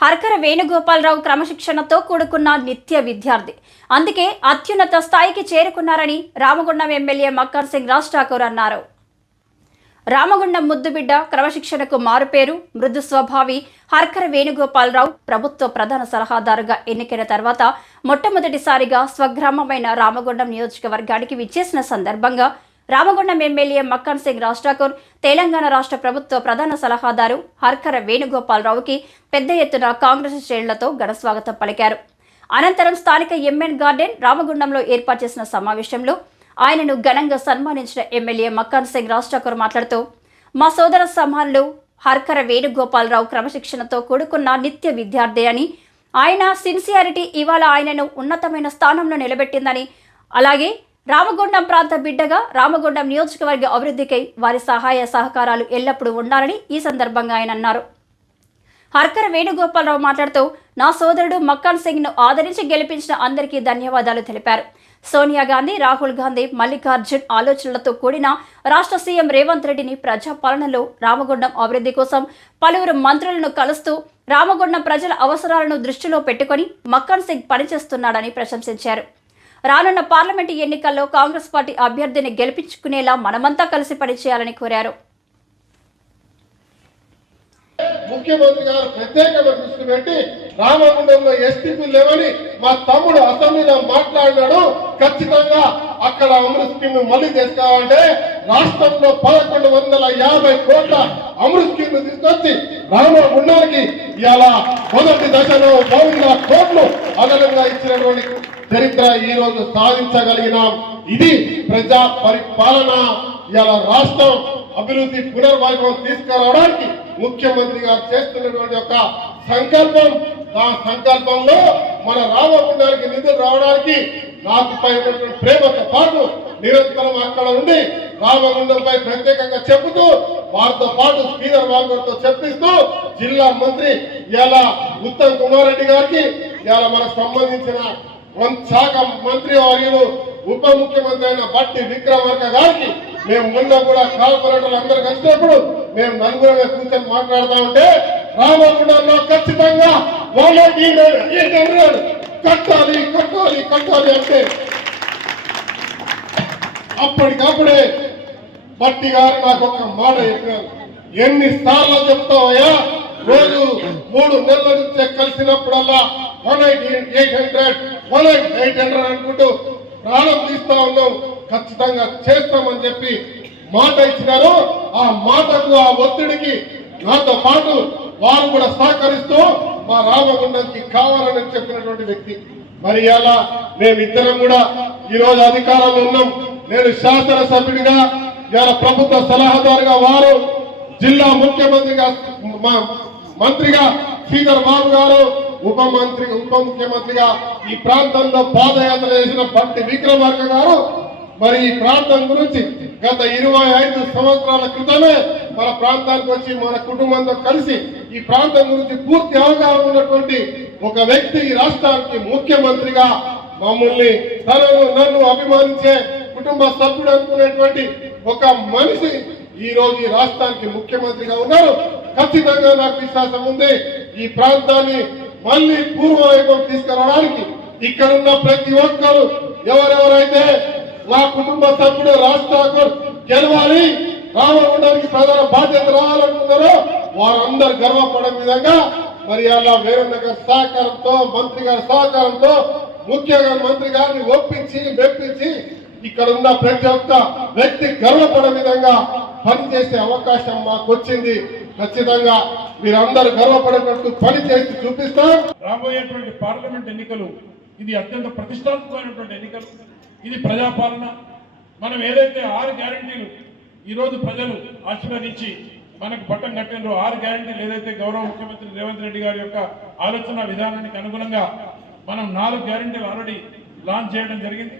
హర్కర వేణుగోపాలరావు క్రమశిక్షణతో కూడుకున్న నిత్య విద్యార్థి. అందుకే అత్యున్నత స్థాయికి చేరుకున్నారని రామగుండం ఎమ్మెల్యే మక్కర్ సింగ్ రాజ్ ఠాకూర్ అన్నారు. రామగుండం ముద్దుబిడ్డ క్రమశిక్షణకు మారుపేరు మృదు స్వభావి హర్కర వేణుగోపాలరావు ప్రభుత్వ ప్రధాన సలహాదారుగా ఎన్నికైన తర్వాత మొట్టమొదటిసారిగా స్వగ్రామమైన రామగుండం నియోజకవర్గానికి విచ్చేసిన సందర్భంగా రామగుండం ఎమ్మెల్యే మక్కన్ సింగ్ రాజ్ ఠాకూర్ తెలంగాణ రాష్ట్ర ప్రభుత్వ ప్రధాన సలహాదారు హర్కర వేణుగోపాలరావుకి పెద్ద ఎత్తున కాంగ్రెస్ శ్రేణులతో ఘనస్వాగతం పలికారు. అనంతరం స్థానిక ఎంఎన్ గార్డెన్ రామగుండంలో ఏర్పాటు చేసిన సమావేశంలో ఆయనను ఘనంగా సన్మానించిన ఎమ్మెల్యే మక్కాన్ సింగ్ రాజ్ ఠాకూర్ మాట్లాడుతూ మా సోదర సమానులు హర్కర వేణుగోపాలరావు క్రమశిక్షణతో కూడుకున్న నిత్య విద్యార్థి అని ఆయన సిన్సియారిటీ ఇవాళ ఆయనను ఉన్నతమైన స్థానంలో నిలబెట్టిందని అలాగే రామగుండం ప్రాంత బిడ్డగా రామగుండం నియోజకవర్గ అభివృద్ధికై వారి సహాయ సహకారాలు ఎల్లప్పుడూ ఉండాలని ఈ సందర్భంగా ఆయన అన్నారు. హర్కర్ వేణుగోపాలరావు మాట్లాడుతూ నా సోదరుడు మక్కాన్ సింగ్ను ఆదరించి గెలిపించిన అందరికీ ధన్యవాదాలు తెలిపారు. సోనియా గాంధీ రాహుల్ గాంధీ మల్లికార్జున్ ఆలోచనలతో కూడిన రాష్ట్ర సీఎం రేవంత్ రెడ్డిని ప్రజాపాలనలో రామగుండం అభివృద్ధి కోసం పలువురు మంత్రులను కలుస్తూ రామగుండం ప్రజల అవసరాలను దృష్టిలో పెట్టుకొని మక్కాన్ సింగ్ పనిచేస్తున్నాడని ప్రశంసించారు. రానున్న పార్లమెంటు ఎన్నికల్లో కాంగ్రెస్ పార్టీ అభ్యర్థిని గెలిపించుకునేలా మనమంతా కలిసి పనిచేయాలని కోరారు. ముఖ్యమంత్రి గారు ప్రత్యేకంగా దృష్టి పెట్టి రామగుండంలో ఎస్టీపీ లేవని మా తమ్ముడు అసెంబ్లీలో మాట్లాడినాడు. ఖచ్చితంగా అక్కడ అమృత్ స్కీమ్ మళ్ళీ తెచ్చుకోవాలంటే రాష్ట్రంలో పదకొండు వందల యాభై కోట్ల అమృత్ స్కీమ్ తీసుకొచ్చి రామగుండానికి ఇలా మొదటి దశలో వంద కోట్లు అదనంగా ఇచ్చినటువంటి చరిత్ర ఈ రోజు సాధించగలిగినాం. ఇది ప్రజా పరిపాలన ఇలా రాష్ట్రం అభివృద్ధి పునర్వైభవం తీసుకురావడానికి ముఖ్యమంత్రి గారు చేస్తున్నటువంటి ఒక సంకల్పం. ఆ సంకల్పంలో మన రామగుండానికి నిధులు రావడానికి నాకు పై ప్రేమతో పాటు నిరంతరం అక్కడ ఉండి రామగుండంపై ప్రత్యేకంగా చెబుతూ వారితో పాటు స్పీకర్ వారితో చెప్పిస్తూ జిల్లా మంత్రి ఇలా ఉత్తమ్ కుమార్ రెడ్డి గారికి ఇలా మనకు సంబంధించిన శాఖ మంత్రి వర్యులు ఉప ముఖ్యమంత్రి అయిన బట్టి విక్రమార్క గారికి మేము మొన్న కూడా కార్పొరేటర్లు అందరు కలిసినప్పుడు మేము నలుగురుగా కూర్చొని మాట్లాడుతా ఉంటే రామగుండంలో ఖచ్చితంగా వాళ్ళకి ఈ కట్టాలి కట్టాలి కట్టాలి అంటే. అప్పటికప్పుడే బట్టి గారు నాకు ఒక మాట చెప్పారు. ఎన్నిసార్లు చెప్తావయ్యా? రోజు మూడు నెలల నుంచే కలిసినప్పుడల్లా one eight eight hundred one eight eight hundred అనుకుంటూ ప్రాణం తీస్తా ఉన్నాం. ఖచ్చితంగా చేస్తామని చెప్పి మాట ఇచ్చినారు. ఆ మాటకు ఆ ఒత్తిడికి నాతో పాటు వారు కూడా సహకరిస్తూ మా రామగుండంకి కావాలని చెప్పినటువంటి వ్యక్తి. మరి అలా మేమిద్దరం కూడా ఈరోజు అధికారంలో ఉన్నాం. నేను శాసనసభ్యుడిగా ఇవాళ ప్రభుత్వ సలహాదారుగా వారు జిల్లా ముఖ్యమంత్రిగా మంత్రిగా శ్రీధర్ బాబు గారు ఉప మంత్రి ఉప ముఖ్యమంత్రిగా ఈ ప్రాంతంలో పాదయాత్ర చేసిన భక్తి విక్రమార్క గారు మరి ఈ ప్రాంతం గురించి గత ఇరవై ఐదు సంవత్సరాల క్రితమే మన ప్రాంతానికి వచ్చి మన కుటుంబంతో కలిసి ఈ ప్రాంతం గురించి పూర్తి అవగాహన ఉన్నటువంటి ఒక వ్యక్తి ఈ రాష్ట్రానికి ముఖ్యమంత్రిగా మమ్మల్ని తనను నన్ను అభిమానించే కుటుంబ సభ్యుడు అనుకునేటువంటి ఒక మనిషి ఈ రోజు ఈ రాష్ట్రానికి ముఖ్యమంత్రిగా ఉన్నారు. ఖచ్చితంగా నాకు విశ్వాసం ఉంది. ఈ ప్రాంతాన్ని మళ్ళీ పూర్వవైభవం తీసుకురావడానికి ఇక్కడ ఉన్న ప్రతి ఒక్కరు ఎవరెవరైతే నా కుటుంబ సభ్యుడు రాజ్ ఠాకూర్ గెలవాలి రావడానికి ప్రధాన బాధ్యత రావాలనుకున్నారో వారందరు గర్వపడే విధంగా మరి అలా వేరన్న గారి సహకారంతో మంత్రి గారి సహకారంతో ముఖ్యంగా మంత్రి గారిని ఒప్పించి మెప్పించి ఇక్కడ ఉన్న ప్రతి ఒక్క వ్యక్తి గర్వపడే విధంగా పనిచేసే అవకాశం మాకు వచ్చింది ఖచ్చితంగా మీరందరూ గర్వపడేటట్టు పని చేసి చూపిస్తాం. రాబోయేటువంటి పార్లమెంట్ ఎన్నికలు ఇది అత్యంత ప్రతిష్టాత్మకమైనటువంటి ఎన్నికలు. ఇది ప్రజాపాలన. మనం ఏదైతే ఆరు గ్యారంటీలు ఈరోజు ప్రజలు ఆశీర్వదించి మనకు పట్టం కట్టినరో ఆరు గ్యారంటీలు ఏదైతే గౌరవ ముఖ్యమంత్రి రేవంత్ రెడ్డి గారి యొక్క ఆలోచన విధానానికి అనుగుణంగా మనం నాలుగు గ్యారంటీలు ఆల్రెడీ లాంచ్ చేయడం జరిగింది.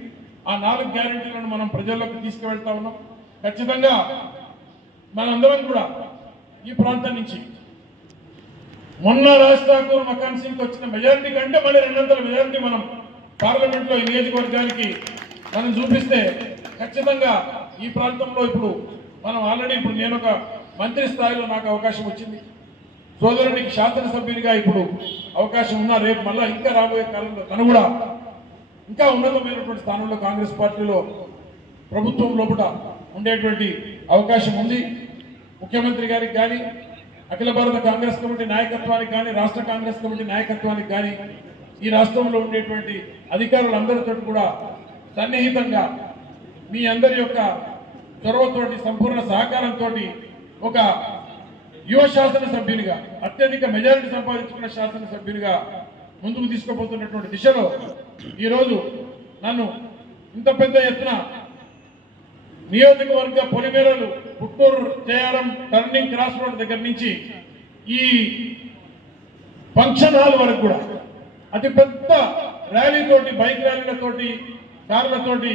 ఆ నాలుగు గ్యారంటీలను మనం ప్రజల్లోకి తీసుకువెళ్తా ఉన్నాం. ఖచ్చితంగా మనందరం కూడా ఈ ప్రాంతం నుంచి. మొన్న రాజ్ ఠాకూర్ మకాన్ సింగ్ వచ్చిన మెజారిటీ కంటే మళ్ళీ రెండొందల మెజారిటీ మనం పార్లమెంట్లో ఈ నియోజకవర్గానికి మనం చూపిస్తే ఖచ్చితంగా ఈ ప్రాంతంలో ఇప్పుడు మనం ఆల్రెడీ ఇప్పుడు నేను ఒక మంత్రి స్థాయిలో నాకు అవకాశం వచ్చింది. సోదరునికి శాసనసభ్యునిగా ఇప్పుడు అవకాశం ఉన్నా రేపు మళ్ళీ ఇంకా రాబోయే కాలంలో తను కూడా ఇంకా ఉన్నతమైనటువంటి స్థానంలో కాంగ్రెస్ పార్టీలో ప్రభుత్వం లోపల ఉండేటువంటి అవకాశం ఉంది. ముఖ్యమంత్రి గారికి కానీ అఖిల భారత కాంగ్రెస్ కమిటీ నాయకత్వానికి కానీ రాష్ట్ర కాంగ్రెస్ కమిటీ నాయకత్వానికి కానీ ఈ రాష్ట్రంలో ఉండేటువంటి అధికారులందరితో కూడా సన్నిహితంగా మీ అందరి యొక్క చొరవతోటి సంపూర్ణ సహకారంతో ఒక యువ శాసనసభ్యునిగా అత్యధిక మెజారిటీ సంపాదించుకున్న శాసనసభ్యునిగా ముందుకు తీసుకుపోతున్నటువంటి దిశలో ఈరోజు నన్ను ఇంత పెద్ద ఎత్తున నియోజకవర్గ పొలిమేరలు Puttur Jayaram turning cross road దగ్గర నుంచి ఈ ఫంక్షన్ హాల్ వరకు కూడా అతి పెద్ద ర్యాలీతోటి బైక్ ర్యాలీలతోటి కార్లతోటి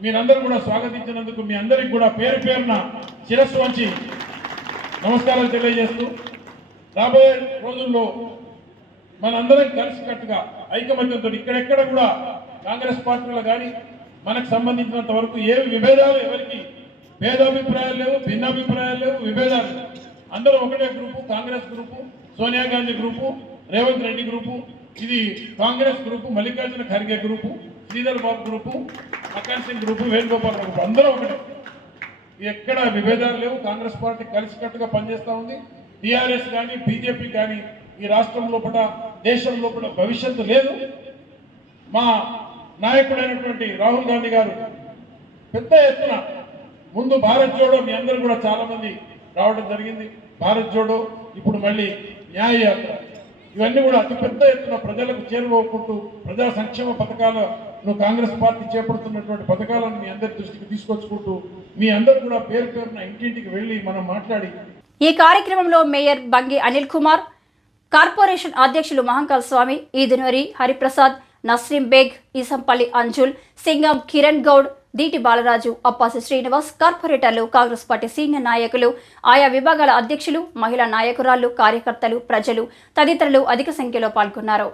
మీరందరూ కూడా స్వాగతించినందుకు మీ అందరికి కూడా పేరు పేరున శిరస్సు వంచి నమస్కారాలు తెలియజేస్తూ రాబోయే రోజుల్లో మనందరం కలిసికట్టుగా ఐకమత్యంతో ఇక్కడెక్కడ కూడా కాంగ్రెస్ పార్టీలో కానీ మనకు సంబంధించినంత వరకు ఏ విభేదాలు ఎవరికి? భేదాభిప్రాయాలు లేవు భిన్నాభిప్రాయాలు లేవు విభేదాలు లేవు. అందరూ ఒకటే group Congress group Sonia Gandhi group Revanth Reddy group ఇది Congress group Mallikarjun Kharge group Sridhar Babu group Makhan Singh group Venugopal group అందరూ ఒకటే. ఎక్కడ విభేదాలు లేవు కాంగ్రెస్ పార్టీ కలిసికట్టుగా పనిచేస్తూ ఉంది. టీఆర్ఎస్ కానీ బీజేపీ కానీ ఈ రాష్ట్రం లోపల దేశం లోపల భవిష్యత్తు లేదు. మా నాయకుడైనటువంటి రాహుల్ గాంధీ గారు పెద్ద ఎత్తున ముందు భారత్ జోడో మీ అందరూ కూడా చాలా మంది రావడం జరిగింది. భారత్ జోడో ఇప్పుడు మళ్ళీ న్యాయ యాత్ర. ఇవన్నీ కూడా అతి పెద్ద ఎత్తున ప్రజలకు చేరువకుంటూ ప్రజా సంక్షేమ పథకాలను కాంగ్రెస్ పార్టీ చేపడుతున్నటువంటి పథకాలను మీ అందరి దృష్టికి తీసుకొచ్చుకుంటూ మీ అందరూ కూడా పేరు పేరున ఇంటింటికి వెళ్ళి మనం మాట్లాడి ఈ కార్యక్రమంలో మేయర్ బంగి అనిల్ కుమార్ కార్పొరేషన్ అధ్యక్షులు మహంకాల్ స్వామి ఈదునూరి హరిప్రసాద్ నస్రీం బేగ్ ఈసంపల్లి అంజుల్ సింగం కిరణ్ గౌడ్ దీటి బాలరాజు అప్పాసి శ్రీనివాస్ కార్పొరేటర్లు కాంగ్రెస్ పార్టీ సీనియర్ నాయకులు ఆయా విభాగాల అధ్యక్షులు మహిళా నాయకురాళ్ళు కార్యకర్తలు ప్రజలు తదితరులు అధిక సంఖ్యలో పాల్గొన్నారు.